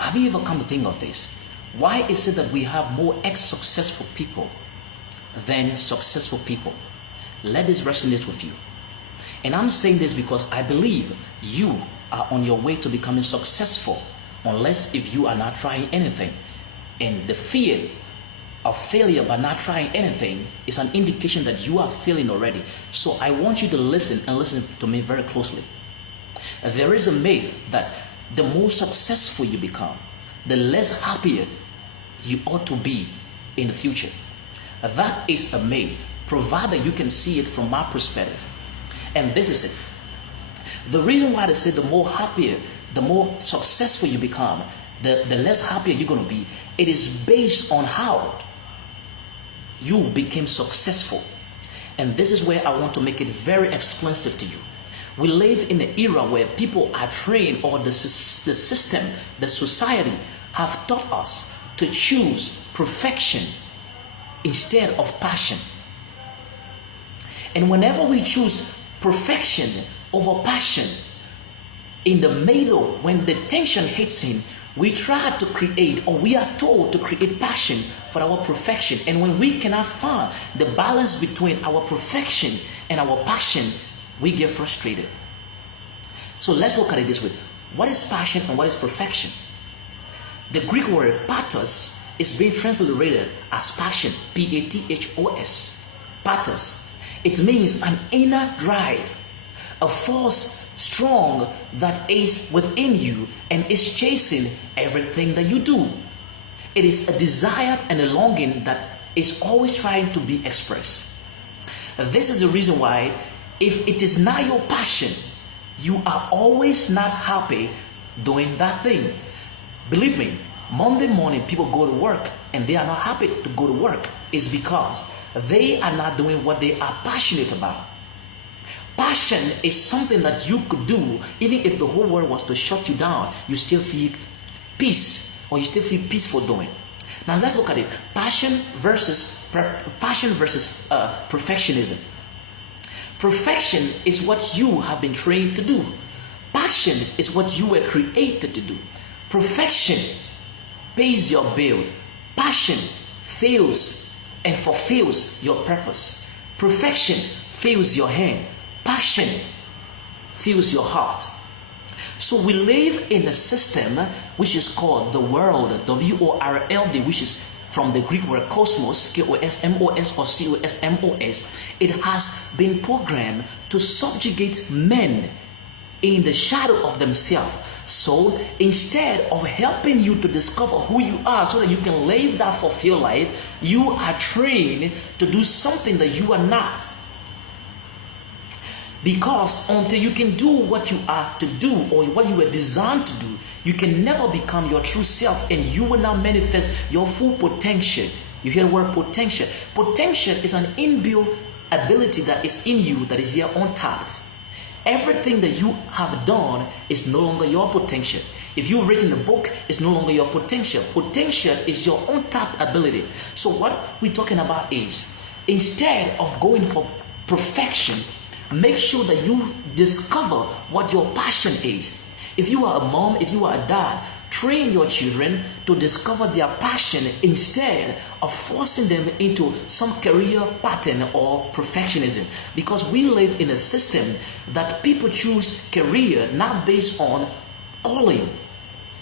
Have you ever come to think of this? Why is it that we have more ex-successful people than successful people? Let this resonate with you. And I'm saying this because I believe you are on your way to becoming successful, unless if you are not trying anything. And the fear of failure by not trying anything is an indication that you are failing already. So I want you to listen, and listen to me very closely. There is a myth that the more successful you become, the less happier you ought to be in the future. That is a myth, provided you can see it from my perspective. And this is it. The reason why they say the more happier, the more successful you become, the less happier you're going to be, it is based on how you became successful. And this is where I want to make it very expensive to you. We live in an era where people are trained, or the system, the society have taught us to choose perfection instead of passion. And whenever we choose perfection over passion, in the middle, when the tension hits in, we try to create, or we are told to create passion for our perfection. And when we cannot find the balance between our perfection and our passion, we get frustrated. So let's look at it this way. What is passion and what is perfection? The Greek word pathos is being translated as passion, P-A-T-H-O-S. Pathos. It means an inner drive, a force strong that is within you and is chasing everything that you do. It is a desire and a longing that is always trying to be expressed. This is the reason why, if it is not your passion, you are always not happy doing that thing. Believe me, Monday morning people go to work and they are not happy to go to work. It's because they are not doing what they are passionate about. Passion is something that you could do even if the whole world was to shut you down. You still feel peace, or you still feel peaceful doing. Now let's look at it. Passion versus perfectionism. Perfection is what you have been trained to do. Passion is what you were created to do. Perfection pays your bill. Passion fills and fulfills your purpose. Perfection fills your hand. Passion fills your heart. So we live in a system which is called the world, W-O-R-L-D, which is from the Greek word cosmos, K-O-S-M-O-S or C-O-S-M-O-S. It has been programmed to subjugate men in the shadow of themselves. So instead of helping you to discover who you are so that you can live that fulfilled life, you are trained to do something that you are not. Because until you can do what you are to do, or what you were designed to do, you can never become your true self, and you will not manifest your full potential. You hear the word potential. Potential is an inbuilt ability that is in you, that is here untapped. Everything that you have done is no longer your potential. If you've written a book, it's no longer your potential. Potential is your untapped ability. So what we're talking about is, instead of going for perfection, make sure that you discover what your passion is. If you are a mom, if you are a dad, train your children to discover their passion instead of forcing them into some career pattern or perfectionism. Because we live in a system that people choose career not based on calling,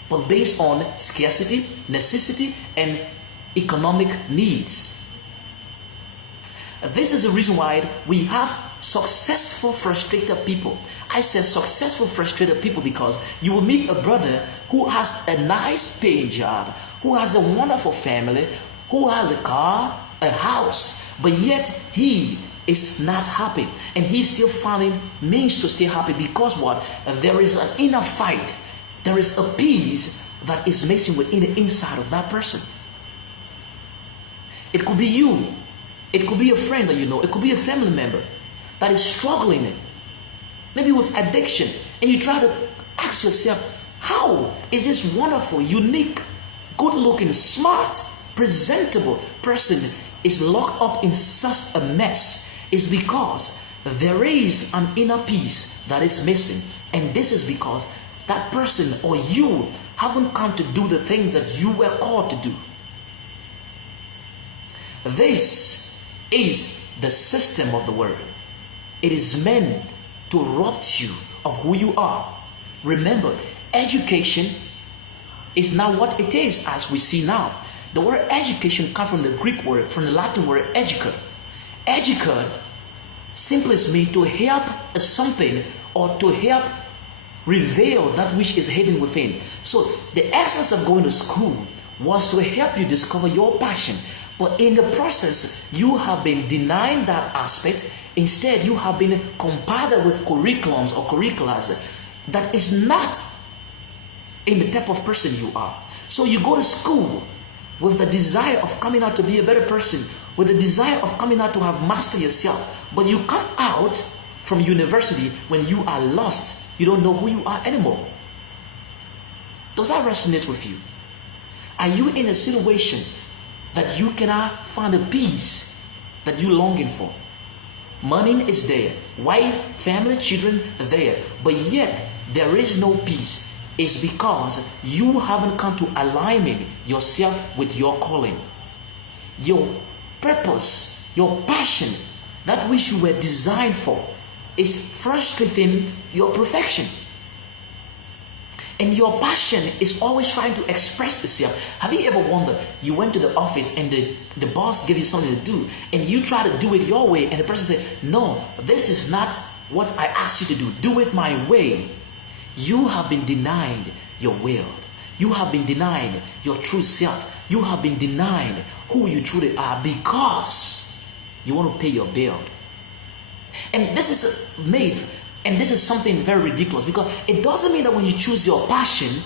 but based on scarcity, necessity, and economic needs. This is the reason why we have successful, frustrated people. I said successful, frustrated people because you will meet a brother who has a nice paying job, who has a wonderful family, who has a car, a house, but yet he is not happy, and he's still finding means to stay happy because what? There is an inner fight. There is a peace that is missing within the inside of that person. It could be you. It could be a friend that you know. It could be a family member that is struggling, maybe with addiction, and you try to ask yourself, how is this wonderful, unique, good-looking, smart, presentable person is locked up in such a mess? It's because there is an inner peace that is missing, and this is because that person or you haven't come to do the things that you were called to do. This is the system of the world. It is meant to rob you of who you are. Remember, education is not what it is as we see now. The word education comes from the Greek word, from the Latin word educare. Educare simply means to help something or to help reveal that which is hidden within. So the essence of going to school was to help you discover your passion. But in the process, you have been denying that aspect. Instead, you have been compounded with curriculums or curriculars that is not in the type of person you are. So you go to school with the desire of coming out to be a better person, with the desire of coming out to have mastered yourself. But you come out from university when you are lost. You don't know who you are anymore. Does that resonate with you? Are you in a situation that you cannot find the peace that you're longing for? Money is there, wife, family, children there, but yet there is no peace. It's because you haven't come to alignment yourself with your calling, your purpose, your passion, that which you were designed for is frustrating your perfection. And your passion is always trying to express itself. Have you ever wondered, you went to the office and the boss gave you something to do and you try to do it your way and the person said, no, this is not what I asked you to do. Do it my way. You have been denied your will. You have been denied your true self. You have been denied who you truly are because you want to pay your bill. And this is a myth. And this is something very ridiculous because it doesn't mean that when you choose your passion,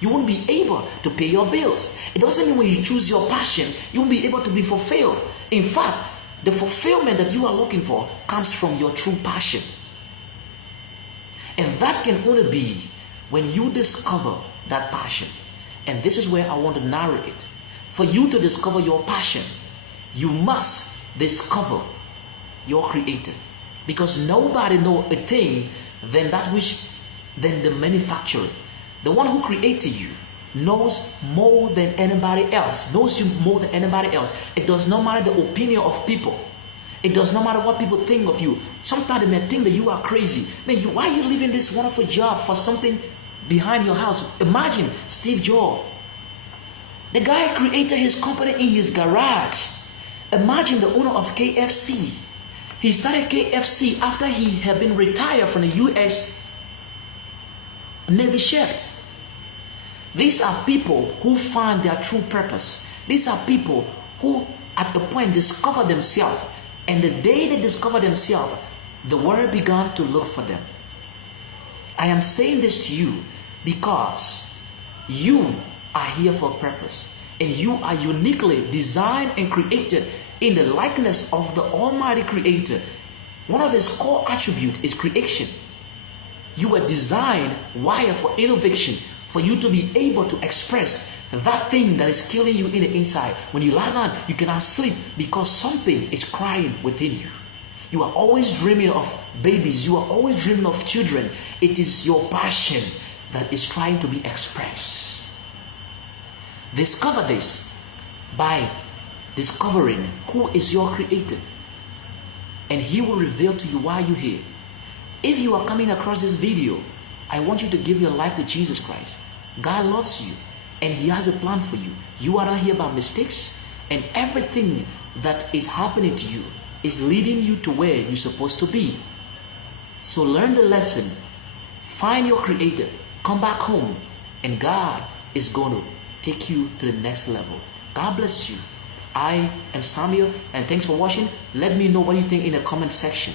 you won't be able to pay your bills. It doesn't mean when you choose your passion, you won't be able to be fulfilled. In fact, the fulfillment that you are looking for comes from your true passion. And that can only be when you discover that passion. And this is where I want to narrow it. For you to discover your passion, you must discover your creator. Because nobody knows a thing than the manufacturer. The one who created you knows more than anybody else, knows you more than anybody else. It does not matter the opinion of people. It does not matter what people think of you. Sometimes they may think that you are crazy. Man, why are you leaving this wonderful job for something behind your house? Imagine Steve Jobs. The guy created his company in his garage. Imagine the owner of KFC. He started KFC after he had been retired from the U.S. Navy shift. These are people who find their true purpose. These are people who at the point discover themselves. And the day they discover themselves, the world began to look for them. I am saying this to you because you are here for a purpose. And you are uniquely designed and created in the likeness of the Almighty Creator. One of His core attributes is creation. You were designed, wired for innovation, for you to be able to express that thing that is killing you in the inside. When you lie down, you cannot sleep because something is crying within you. You are always dreaming of babies. You are always dreaming of children. It is your passion that is trying to be expressed. Discover this by discovering who is your creator, and He will reveal to you why you're here. If you are coming across this video, I want you to give your life to Jesus Christ. God loves you and He has a plan for you. You are not here by mistakes, and everything that is happening to you is leading you to where you're supposed to be. So learn the lesson, find your creator, come back home, and God is going to take you to the next level. God bless you. I am Samuel, and thanks for watching. Let me know what you think in the comment section.